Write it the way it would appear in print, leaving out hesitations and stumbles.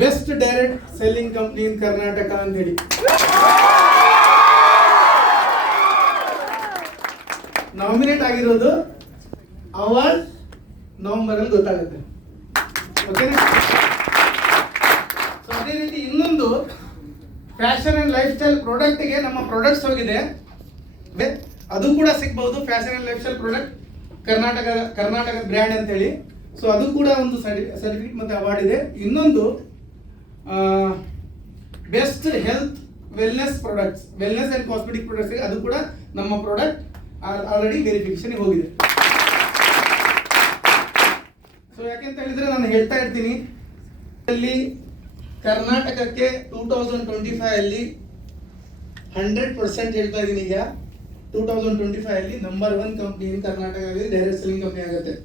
Best direct selling company ಇನ್ ಕರ್ನಾಟಕ ಅಂತ ಹೇಳಿ nominate ಆಗಿರೋದು ಅವಾರ್ಡ್ ನವೆಂಬರ್ ಅಲ್ಲಿ ಗೊತ್ತಾಗುತ್ತೆ. ಓಕೆನಾ? ಸೊ ಅದೇ ರೀತಿ ಇನ್ನೊಂದು ಫ್ಯಾಷನ್ ಅಂಡ್ ಲೈಫ್ ಸ್ಟೈಲ್ ಪ್ರಾಡಕ್ಟ್ಗೆ ನಮ್ಮ ಪ್ರಾಡಕ್ಟ್ಸ್ ಹೋಗಿದೆ, ಅದು ಕೂಡ ಸಿಗ್ಬಹುದು. Fashion and life style product Karnataka brand ಅಂತ ಹೇಳಿ. ಸೊ ಅದು ಕೂಡ ಒಂದು ಸರ್ಟಿಫಿಕೇಟ್ ಮತ್ತೆ ಅವಾರ್ಡ್ ಇದೆ. ಇನ್ನೊಂದು best health wellness products, wellness and cosmetic products, ಅದು ಕೂಡ ನಮ್ಮ ಪ್ರಾಡಕ್ಟ್ ಆಲ್ರೆಡಿ ವೆರಿಫಿಕೇಶನ್ ಹೋಗಿದೆ. ಸೊ ಯಾಕೆಂತ ಹೇಳಿದ್ರೆ ನಾನು ಹೇಳ್ತಾ ಇರ್ತೀನಿ, ಅಲ್ಲಿ ಕರ್ನಾಟಕಕ್ಕೆ 2025 ಅಲ್ಲಿ 100% ಹೇಳ್ತಾ ಇದ್ದೀನಿ. ಈಗ 2025 ಅಲ್ಲಿ ನಂಬರ್ 1 ಕಂಪ್ನಿ ಇನ್ ಕರ್ನಾಟಕ ಡೈರೆಕ್ಟ್ ಸೆಲ್ಲಿಂಗ್ ಕಂಪ್ನಿ ಆಗುತ್ತೆ.